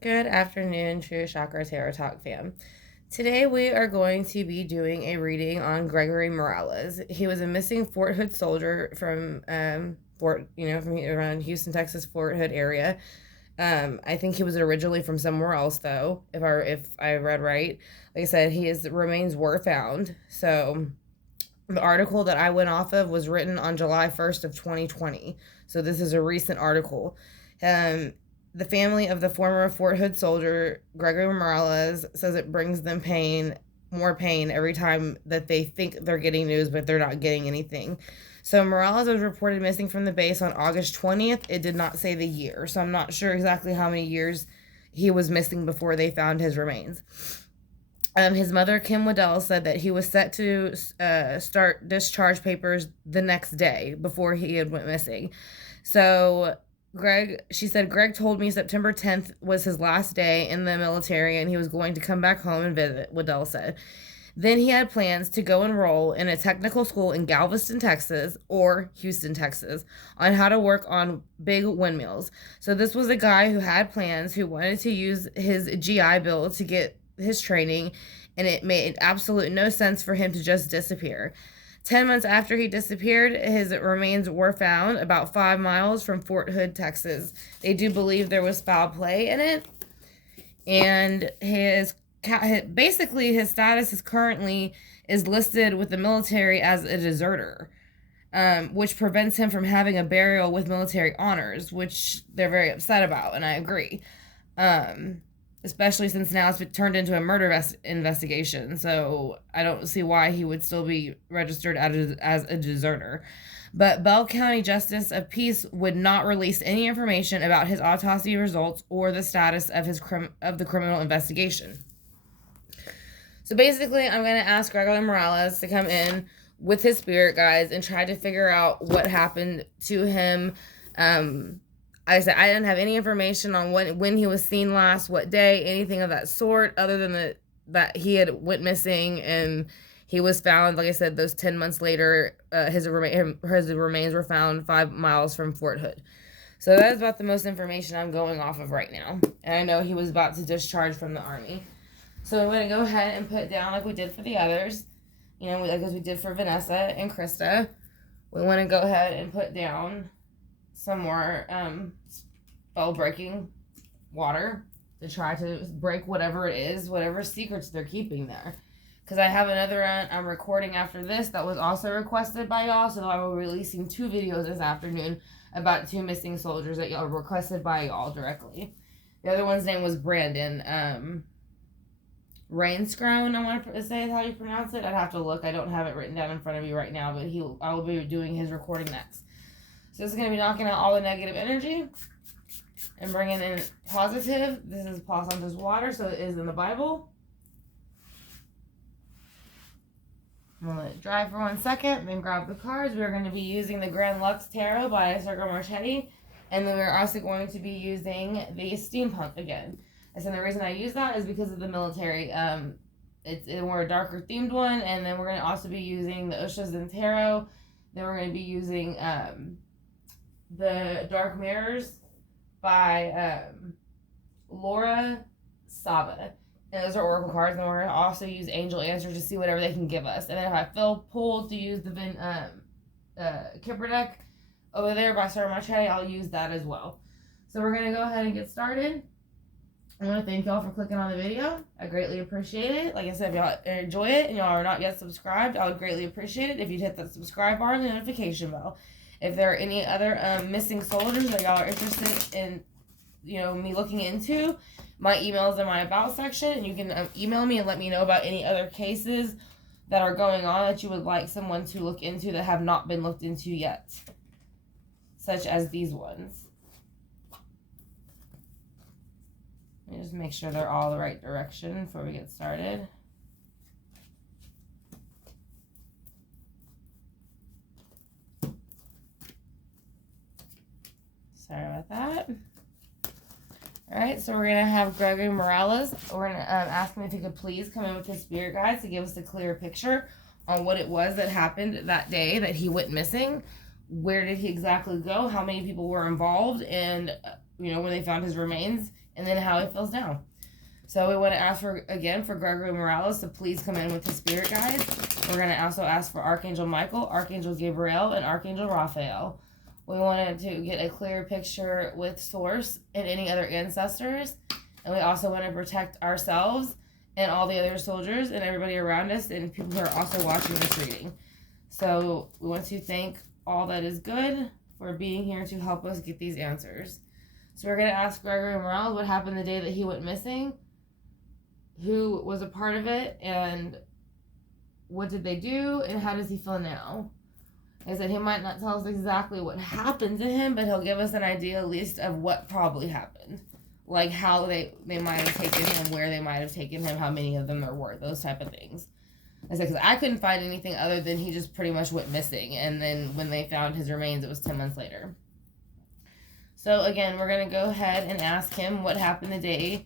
Good afternoon, True Chakra Tarot Talk fam. Today we are going to be doing a reading on Gregory Morales. He was a missing Fort Hood soldier from from around Houston, Texas, Fort Hood area. I think he was originally from somewhere else though, if I read right. Like I said, his remains were found. So the article that I went off of was written on July 1st of 2020. So this is a recent article. Um, the family of the former Fort Hood soldier, Gregory Morales, says it brings them more pain every time that they think they're getting news, but they're not getting anything. So Morales was reported missing from the base on August 20th. It did not say the year, so I'm not sure exactly how many years he was missing before they found his remains. His mother, Kim Wedel, said that he was set to start discharge papers the next day before he had went missing. So she said, Greg told me September 10th was his last day in the military and he was going to come back home and visit, Wedel said. Then he had plans to go enroll in a technical school in Galveston, Texas, or Houston, Texas, on how to work on big windmills. So this was a guy who had plans, who wanted to use his GI Bill to get his training, and it made absolute no sense for him to just disappear. 10 months after he disappeared, his remains were found about 5 miles from Fort Hood, Texas. They do believe there was foul play in it, and his status is currently listed with the military as a deserter, which prevents him from having a burial with military honors, which they're very upset about, and I agree. Especially since now it's been turned into a murder investigation, so I don't see why he would still be registered as a deserter. But Bell County Justice of Peace would not release any information about his autopsy results or the status of the criminal investigation. So basically, I'm going to ask Gregory Morales to come in with his spirit guides and try to figure out what happened to him. I said I didn't have any information on when he was seen last, what day, anything of that sort, other than that he had went missing and he was found. Like I said, those 10 months later, his remains were found 5 miles from Fort Hood. So that is about the most information I'm going off of right now. And I know he was about to discharge from the Army. So I'm going to go ahead and put down like we did for the others, like as we did for Vanessa and Krista. We want to go ahead and put down some more spell breaking water to try to break whatever it is, whatever secrets they're keeping there. Because I have another one I'm recording after this that was also requested by y'all, so I will be releasing 2 videos this afternoon about 2 missing soldiers that y'all requested by y'all directly. The other one's name was Brandon. Rainscrone, I want to say is how you pronounce it. I'd have to look. I don't have it written down in front of me right now, but I will be doing his recording next. So this is going to be knocking out all the negative energy and bringing in positive. This is Palo Santo's water, so it is in the Bible. I'm going to let it dry for 1 second, then grab the cards. We're going to be using the Grand Lux Tarot by Sergio Marchetti, and then we're also going to be using the Steampunk again. And so the reason I use that is because of the military. It's more a darker themed one, and then we're going to also be using the Ushas and Tarot. Then we're going to be using the Dark Mirrors by Laura Saba. And those are oracle cards, and we're going to also use angel answers to see whatever they can give us. And then if I feel pulled to use the Kipper deck over there by Sarah Marchetti, I'll use that as well. So we're going to go ahead and get started. I want to thank y'all for clicking on the video. I greatly appreciate it. Like I said, if y'all enjoy it and y'all are not yet subscribed, I would greatly appreciate it if you'd hit that subscribe bar and the notification bell. If there are any other missing soldiers that y'all are interested in, me looking into, my email is in my about section, and you can email me and let me know about any other cases that are going on that you would like someone to look into that have not been looked into yet, such as these ones. Let me just make sure they're all the right direction before we get started. Sorry about that. Alright, so we're going to have Gregory Morales. We're going to ask him if he could please come in with his spirit guides to give us a clear picture on what it was that happened that day that he went missing. Where did he exactly go? How many people were involved? And, when they found his remains. and then how he feels now. So we want to ask for Gregory Morales to please come in with his spirit guides. We're going to also ask for Archangel Michael, Archangel Gabriel, and Archangel Raphael. We wanted to get a clear picture with Source and any other ancestors. And we also want to protect ourselves and all the other soldiers and everybody around us and people who are also watching this reading. So we want to thank all that is good for being here to help us get these answers. So we're going to ask Gregory Morales what happened the day that he went missing, who was a part of it, and what did they do, and how does he feel now? Like I said, he might not tell us exactly what happened to him, but he'll give us an idea at least of what probably happened. Like how they might have taken him, where they might have taken him, how many of them there were, those type of things. I said, because I couldn't find anything other than he just pretty much went missing. And then when they found his remains, it was 10 months later. So again, we're going to go ahead and ask him what happened the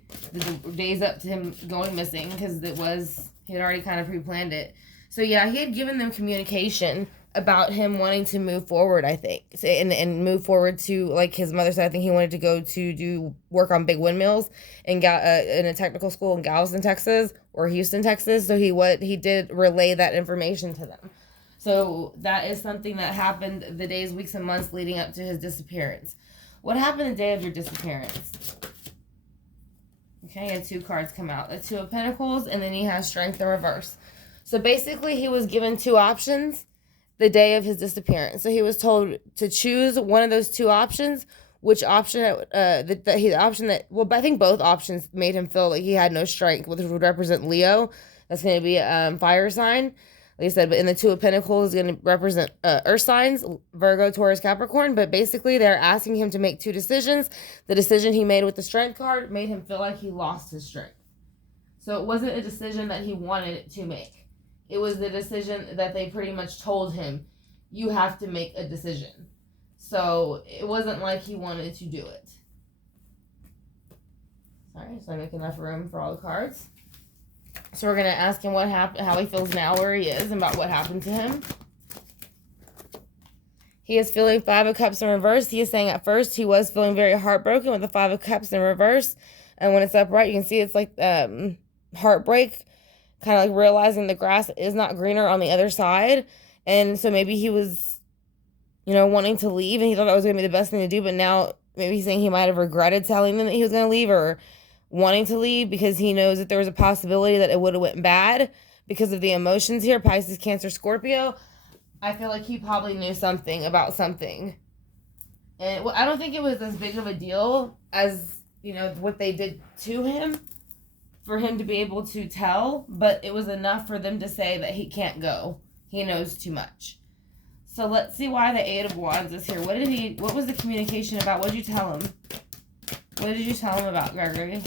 days up to him going missing, because he had already kind of pre-planned it. So yeah, he had given them communication about him wanting to move forward, I think, and move forward to, like his mother said, I think he wanted to go to do work on big windmills and got in a technical school in Galveston, Texas, or Houston, Texas. So he did relay that information to them. So that is something that happened the days, weeks, and months leading up to his disappearance. What happened the day of your disappearance? Okay, he had 2 cards come out. The 2 of Pentacles, and then he has Strength in reverse. So basically, he was given 2 options the day of his disappearance. So he was told to choose one of those 2 options. Which option? The option that, well, I think both options made him feel like he had no strength, which would represent Leo. That's going to be a fire sign, like I said. But in the 2 of Pentacles is going to represent earth signs, Virgo, Taurus, Capricorn. But basically, they're asking him to make 2 decisions. The decision he made with the Strength card made him feel like he lost his strength. So it wasn't a decision that he wanted to make. It was the decision that they pretty much told him, you have to make a decision. So it wasn't like he wanted to do it. Sorry, so I make enough room for all the cards. So we're going to ask him what happened, how he feels now, where he is, and about what happened to him. He is feeling 5 of Cups in reverse. He is saying at first he was feeling very heartbroken with the 5 of Cups in reverse. And when it's upright, you can see it's like heartbreak. Kind of like realizing the grass is not greener on the other side. And so maybe he was, wanting to leave, and he thought that was going to be the best thing to do. But now maybe he's saying he might have regretted telling them that he was going to leave, or wanting to leave, because he knows that there was a possibility that it would have went bad because of the emotions here. Pisces, Cancer, Scorpio. I feel like he probably knew something about something. And I don't think it was as big of a deal as, what they did to him, for him to be able to tell, but it was enough for them to say that he can't go. He knows too much. So let's see why the 8 of Wands is here. What was the communication about? What did you tell him? What did you tell him about, Gregory?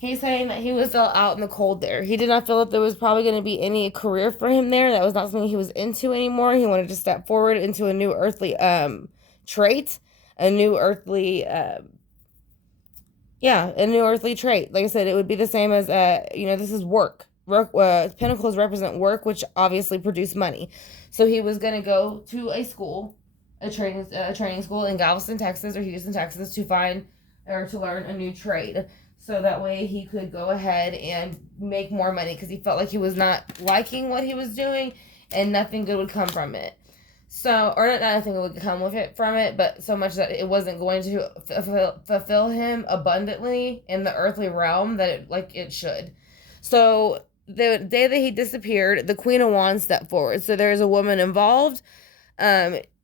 He's saying that he was still out in the cold there. He did not feel that there was probably going to be any career for him there. That was not something he was into anymore. He wanted to step forward into a new earthly trait. A new earthly, a new earthly trait. Like I said, it would be the same as, this is work. Pentacles represent work, which obviously produce money. So he was going to go to a school, a training school in Galveston, Texas, or Houston, Texas, to learn a new trade. So that way he could go ahead and make more money, because he felt like he was not liking what he was doing and nothing good would come from it. So, or not nothing would come from it, but so much that it wasn't going to fulfill him abundantly in the earthly realm that it should. So the day that he disappeared, the Queen of Wands stepped forward. So there's a woman involved.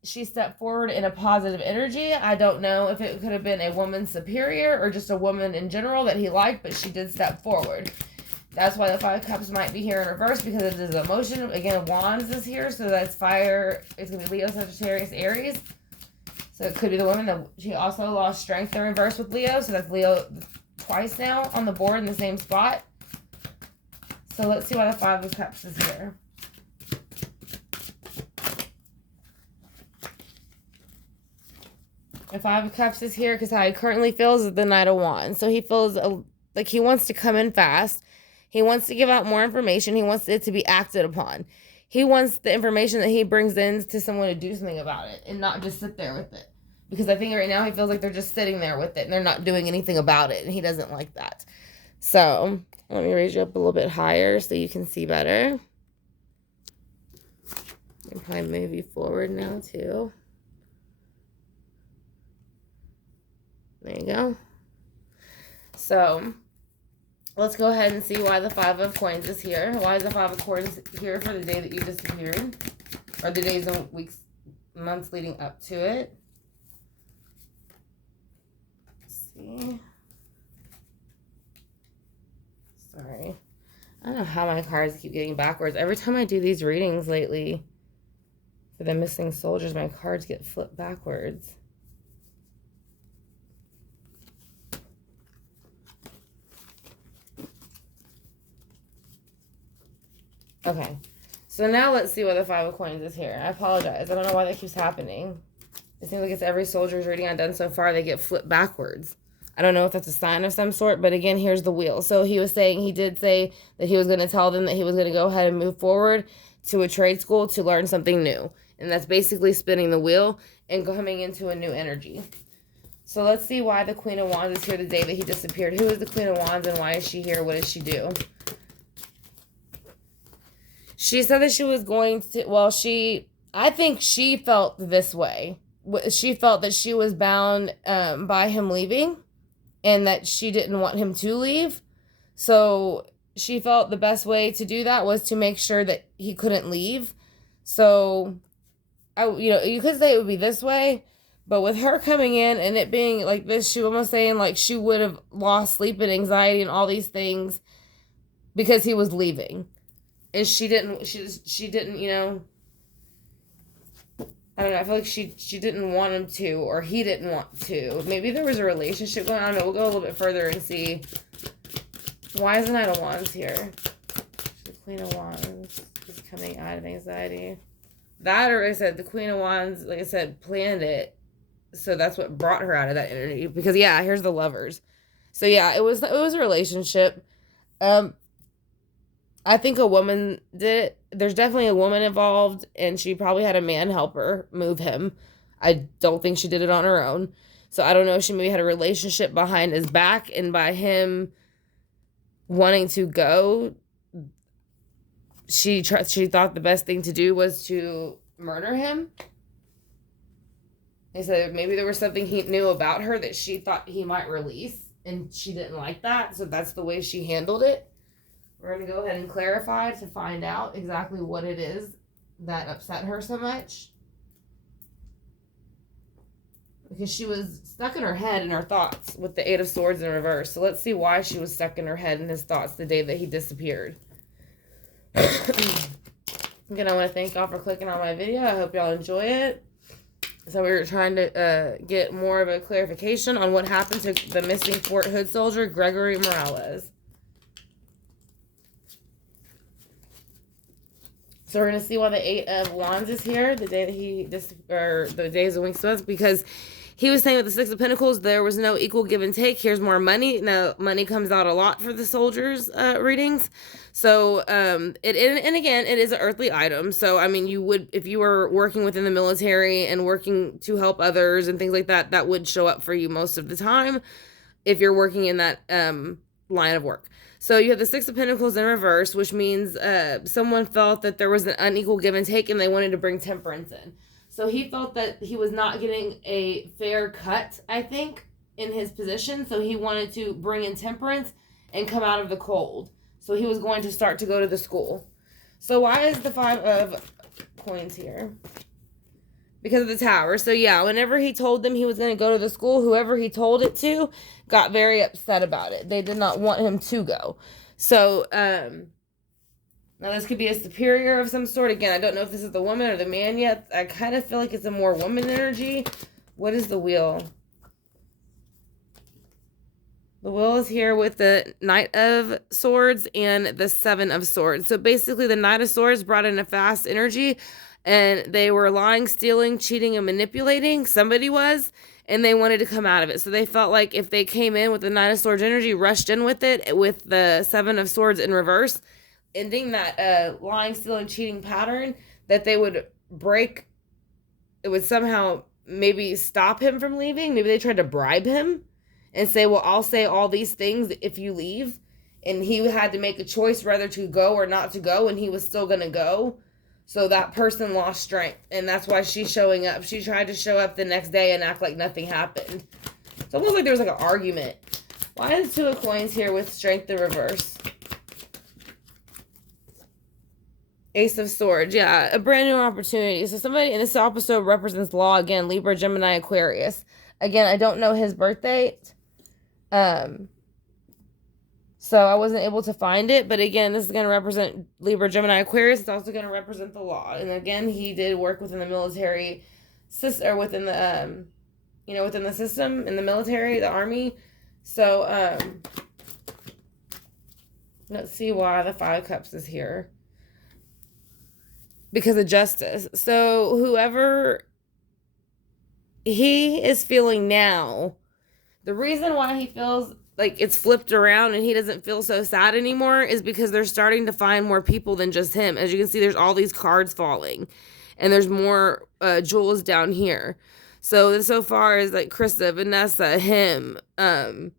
She stepped forward in a positive energy. I don't know if it could have been a woman superior or just a woman in general that he liked, but she did step forward. That's why the 5 of Cups might be here in reverse, because it is emotion. Again, Wands is here, so that's fire. It's going to be Leo, Sagittarius, Aries. So it could be the woman that she also lost Strength in reverse with Leo. So that's Leo twice now on the board in the same spot. So let's see why the 5 of Cups is here. The 5 of Cups is here because how he currently feels is the Knight of Wands. So he feels like he wants to come in fast. He wants to give out more information. He wants it to be acted upon. he wants the information that he brings in to someone to do something about it and not just sit there with it. Because I think right now he feels like they're just sitting there with it and they're not doing anything about it. And he doesn't like that. So let me raise you up a little bit higher so you can see better. And probably move you forward now too. There you go. So let's go ahead and see why the Five of Coins is here. Why is the Five of Coins here for the day that you disappeared? Or the days and weeks, months leading up to it. Let's see. Sorry. I don't know how my cards keep getting backwards. Every time I do these readings lately for the missing soldiers, my cards get flipped backwards. Okay, so now let's see why the Five of Coins is here. I apologize. I don't know why that keeps happening. It seems like it's every soldier's reading I've done so far, they get flipped backwards. I don't know if that's a sign of some sort, but again, here's the wheel. So he was saying, he did say that he was going to tell them that he was going to go ahead and move forward to a trade school to learn something new. And that's basically spinning the wheel and coming into a new energy. So let's see why the Queen of Wands is here the day that he disappeared. Who is the Queen of Wands and why is she here? What does she do? She said that she was going to, well, I think she felt this way. She felt that she was bound by him leaving and that she didn't want him to leave. So she felt the best way to do that was to make sure that he couldn't leave. So, you could say it would be this way, but with her coming in and it being like this, she was saying like she would have lost sleep and anxiety and all these things because he was leaving. And she didn't, I don't know, I feel like she didn't want him to, or he didn't want to. Maybe there was a relationship going on. I don't know, we'll go a little bit further and see. Why is the Knight of Wands here? The Queen of Wands is coming out of anxiety. That, or I said, the Queen of Wands, like I said, planned it. So that's what brought her out of that energy. Because, yeah, here's the Lovers. So, yeah, it was a relationship. I think a woman did it. There's definitely a woman involved, and she probably had a man help her move him. I don't think she did it on her own. So I don't know if she maybe had a relationship behind his back, and by him wanting to go, she thought the best thing to do was to murder him. They said maybe there was something he knew about her that she thought he might release, and she didn't like that, so that's the way she handled it. We're going to go ahead and clarify to find out exactly what it is that upset her so much. Because she was stuck in her head and her thoughts with the Eight of Swords in reverse. So let's see why she was stuck in her head and his thoughts the day that he disappeared. Again, I want to thank y'all for clicking on my video. I hope y'all enjoy it. So we were trying to get more of a clarification on what happened to the missing Fort Hood soldier, Gregory Morales. So we're going to see why the Eight of Wands is here, the day that the days and weeks was, because he was saying with the Six of Pentacles, there was no equal give and take. Here's more money. Now, money comes out a lot for the soldiers' readings. So, and again, it is an earthly item. So, I mean, you would, if you were working within the military and working to help others and things like that, that would show up for you most of the time if you're working in that line of work. So you have the Six of Pentacles in reverse, which means someone felt that there was an unequal give and take and they wanted to bring temperance in. So he felt that he was not getting a fair cut, I think, in his position. So he wanted to bring in temperance and come out of the cold. So he was going to start to go to the school. So why is the Five of Coins here? Because of the Tower. So yeah, whenever he told them he was going to go to the school, whoever he told it to got very upset about it. They did not want him to go. So, now this could be a superior of some sort. Again, I don't know if this is the woman or the man yet. I kind of feel like it's a more woman energy. What is the wheel? The wheel is here with the Knight of Swords and the Seven of Swords. So basically the Knight of Swords brought in a fast energy. And they were lying, stealing, cheating, and manipulating. Somebody was. And they wanted to come out of it. So they felt like if they came in with the Knight of Swords energy, rushed in with it, with the Seven of Swords in reverse, ending that lying, stealing, cheating pattern, that they would break, it would somehow maybe stop him from leaving. Maybe they tried to bribe him and say, well, I'll say all these things if you leave. And he had to make a choice whether to go or not to go, and he was still going to go. So that person lost strength, and that's why she's showing up. She tried to show up the next day and act like nothing happened. It's almost like there was like an argument. Why is Two of Coins here with strength in reverse? Ace of Swords, yeah, a brand new opportunity. So somebody in this episode represents law again, Libra, Gemini, Aquarius. Again, I don't know his birth date. So I wasn't able to find it, but again, this is going to represent Libra, Gemini, Aquarius. It's also going to represent the law. And again, he did work within the military system, or within the, within the system, in the military, the army. So, let's see why the Five of Cups is here. Because of justice. So whoever he is feeling now, the reason why he feels like it's flipped around and he doesn't feel so sad anymore is because they're starting to find more people than just him. As you can see, there's all these cards falling, and there's more jewels down here. So far as like Krista, Vanessa, him, I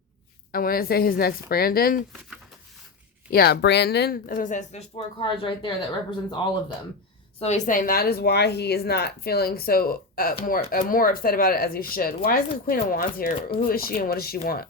want to say his next Brandon. Yeah, Brandon. That's what I said. So there's 4 cards right there that represents all of them. So he's saying that is why he is not feeling so more upset about it as he should. Why is the Queen of Wands here? Who is she and what does she want?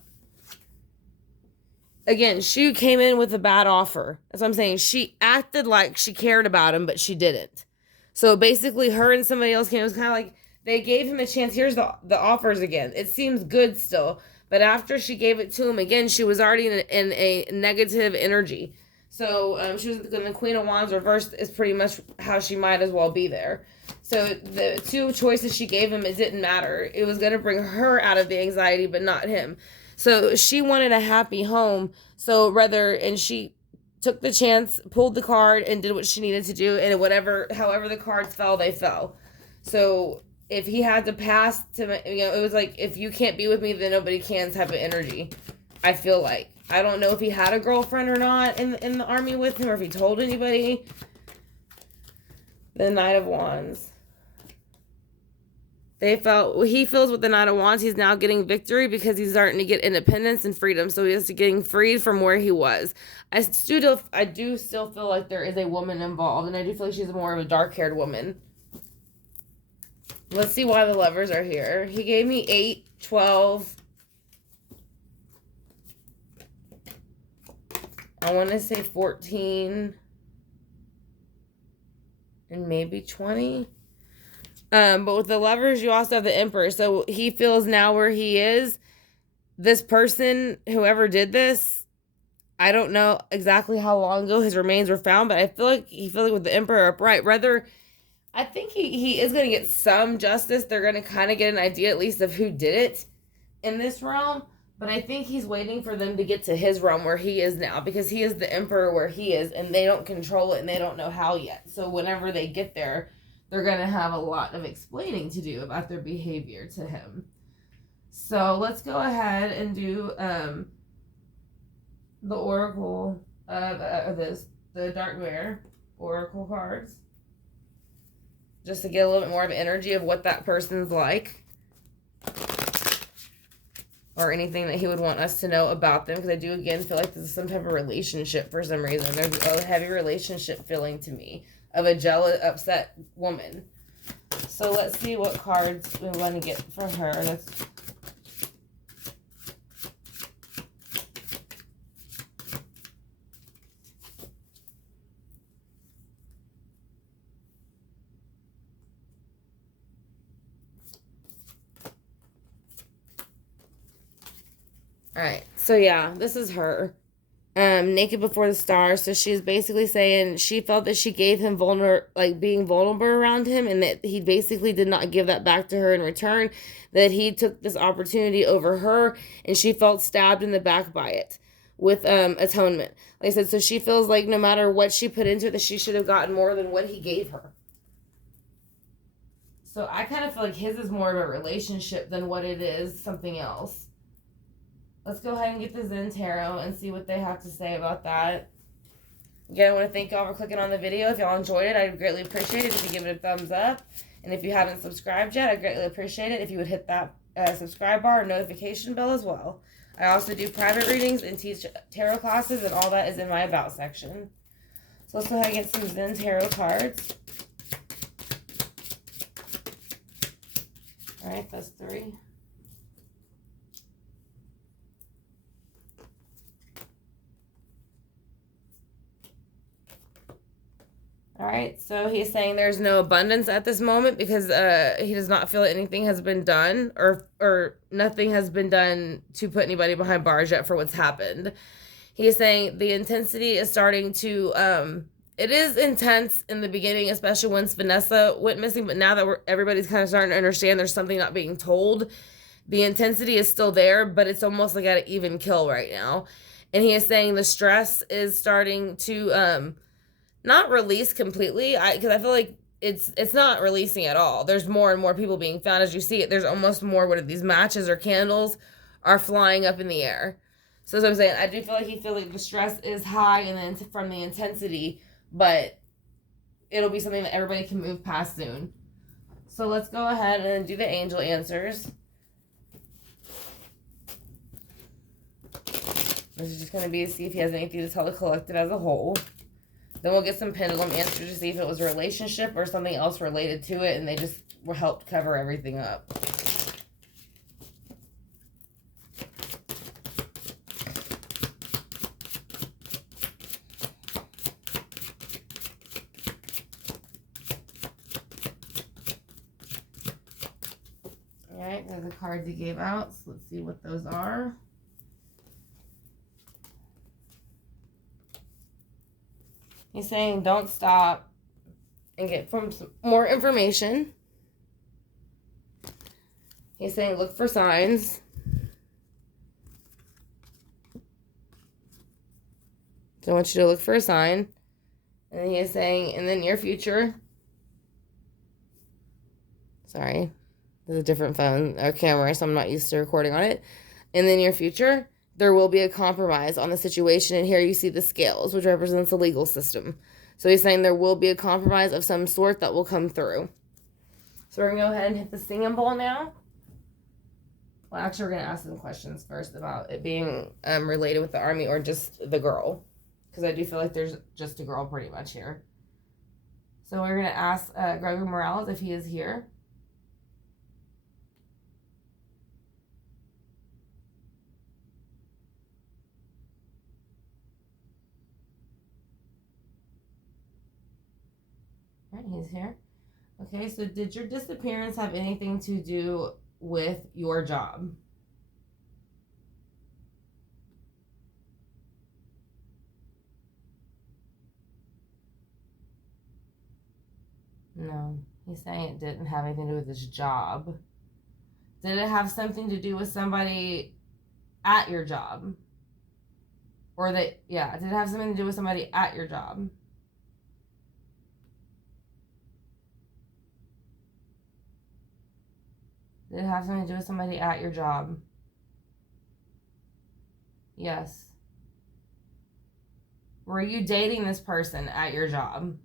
Again, she came in with a bad offer. That's what I'm saying. She acted like she cared about him, but she didn't. So basically, her and somebody else came. It was kind of like they gave him a chance. Here's the offers again. It seems good still. But after she gave it to him again, she was already in a negative energy. So she was the Queen of Wands reversed is pretty much how she might as well be there. So the 2 choices she gave him, it didn't matter. It was going to bring her out of the anxiety, but not him. So she wanted a happy home. And she took the chance, pulled the card, and did what she needed to do. And however the cards fell, they fell. So if he had to pass to, it was like, if you can't be with me, then nobody can type of energy. I feel like. I don't know if he had a girlfriend or not in the army with him, or if he told anybody. The Knight of Wands. He feels with the Knight of Wands, he's now getting victory because he's starting to get independence and freedom. So he is getting freed from where he was. I do still feel like there is a woman involved, and I do feel like she's more of a dark-haired woman. Let's see why the Lovers are here. He gave me 8, 12. I want to say 14. And maybe 20. But with the Lovers, you also have the Emperor. So he feels now where he is. This person, whoever did this, I don't know exactly how long ago his remains were found, but I feel like with the Emperor upright, I think he is going to get some justice. They're going to kind of get an idea at least of who did it in this realm. But I think he's waiting for them to get to his realm where he is now, because he is the Emperor where he is, and they don't control it and they don't know how yet. So whenever they get there, they're going to have a lot of explaining to do about their behavior to him. So let's go ahead and do the Oracle, the Dark Bear Oracle cards. Just to get a little bit more of energy of what that person's like. Or anything that he would want us to know about them. Because I do, again, feel like this is some type of relationship for some reason. There's a heavy relationship feeling to me of a jealous, upset woman. So let's see what cards we want to get for her. Alright, so yeah, this is her. Naked before the stars. So she's basically saying she felt that she gave him being vulnerable around him, and that he basically did not give that back to her in return. That he took this opportunity over her, and she felt stabbed in the back by it with atonement. Like I said, so she feels like no matter what she put into it, that she should have gotten more than what he gave her. So I kind of feel like his is more of a relationship than what it is something else. Let's go ahead and get the Zen Tarot and see what they have to say about that. Again, I want to thank y'all for clicking on the video. If y'all enjoyed it, I'd greatly appreciate it if you give it a thumbs up. And if you haven't subscribed yet, I'd greatly appreciate it if you would hit that subscribe bar and notification bell as well. I also do private readings and teach tarot classes, and all that is in my About section. So let's go ahead and get some Zen Tarot cards. Alright, that's 3. Alright, so he's saying there's no abundance at this moment because he does not feel that anything has been done or nothing has been done to put anybody behind bars yet for what's happened. He's saying the intensity is starting to, it is intense in the beginning, especially once Vanessa went missing, but now that everybody's kind of starting to understand there's something not being told, the intensity is still there, but it's almost like at an even kill right now. And he is saying the stress is starting to, not release completely, because I feel like it's not releasing at all. There's more and more people being found. As you see it, there's almost more, what are these, matches or candles are flying up in the air. So that's what I'm saying. I do feel like he feels like the stress is high and then from the intensity, but it'll be something that everybody can move past soon. So let's go ahead and do the angel answers. This is just going to be to see if he has anything to tell the collective as a whole. Then we'll get some pendulum answers to see if it was a relationship or something else related to it, and they just helped cover everything up. Alright, there's the cards he gave out, so let's see what those are. He's saying don't stop and get some more information. He's saying look for signs. So I want you to look for a sign. And then he is saying in the near future. Sorry, there's a different phone or camera, so I'm not used to recording on it. In the near future, there will be a compromise on the situation. And here you see the scales, which represents the legal system. So he's saying there will be a compromise of some sort that will come through. So we're going to go ahead and hit the singing bowl now. Well, actually, we're going to ask some questions first about it being related with the army or just the girl. Because I do feel like there's just a girl pretty much here. So we're going to ask Gregory Morales if he is here. He's here. Okay, so did your disappearance have anything to do with your job? No, he's saying it didn't have anything to do with his job. Did it have something to do with somebody at your job? Or did it have something to do with somebody at your job? Did it have something to do with somebody at your job? Yes. Were you dating this person at your job?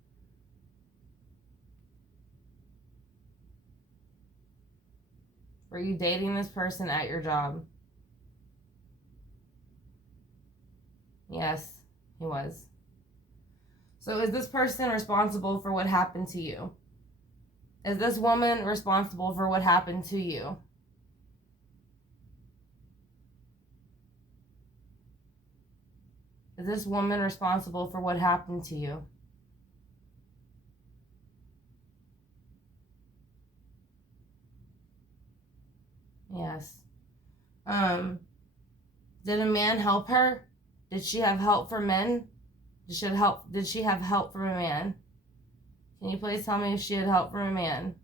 Were you dating this person at your job? Yes, he was. So is this person responsible for what happened to you? Is this woman responsible for what happened to you? Is this woman responsible for what happened to you? Yes. Did a man help her? Did she have help from men? Did she have help from a man? Can you please tell me if she had help from a man?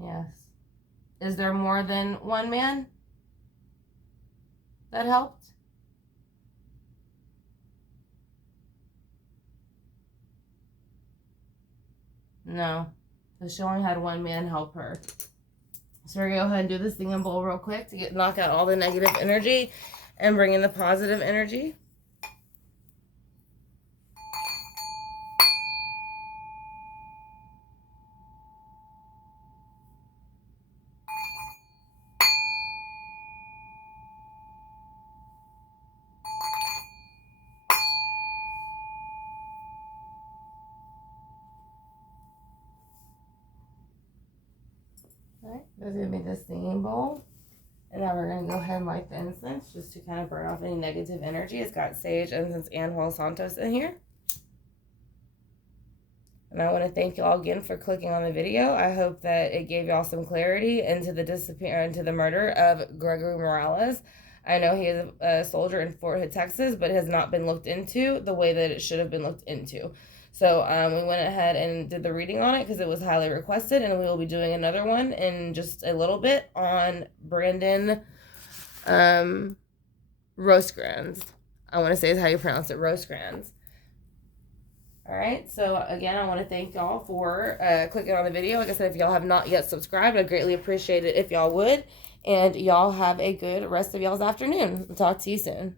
Yes. Is there more than one man that helped? No. So she only had one man help her. So we're going to go ahead and do this singing bowl real quick to knock out all the negative energy. and bring in the positive energy. Alright, that's going to be the singing bowl. And now we're going to go ahead and light the incense just to kind of burn off any negative energy. It's got sage, incense, and Juan Santos in here. And I want to thank y'all again for clicking on the video. I hope that it gave y'all some clarity into the murder of Gregory Morales. I know he is a soldier in Fort Hood, Texas, but it has not been looked into the way that it should have been looked into. So we went ahead and did the reading on it because it was highly requested, and we will be doing another one in just a little bit on Brandon Rosecrans. I want to say is how you pronounce it, Rosecrans. All right, so again, I want to thank y'all for clicking on the video. Like I said, if y'all have not yet subscribed, I'd greatly appreciate it if y'all would. And y'all have a good rest of y'all's afternoon. I'll talk to you soon.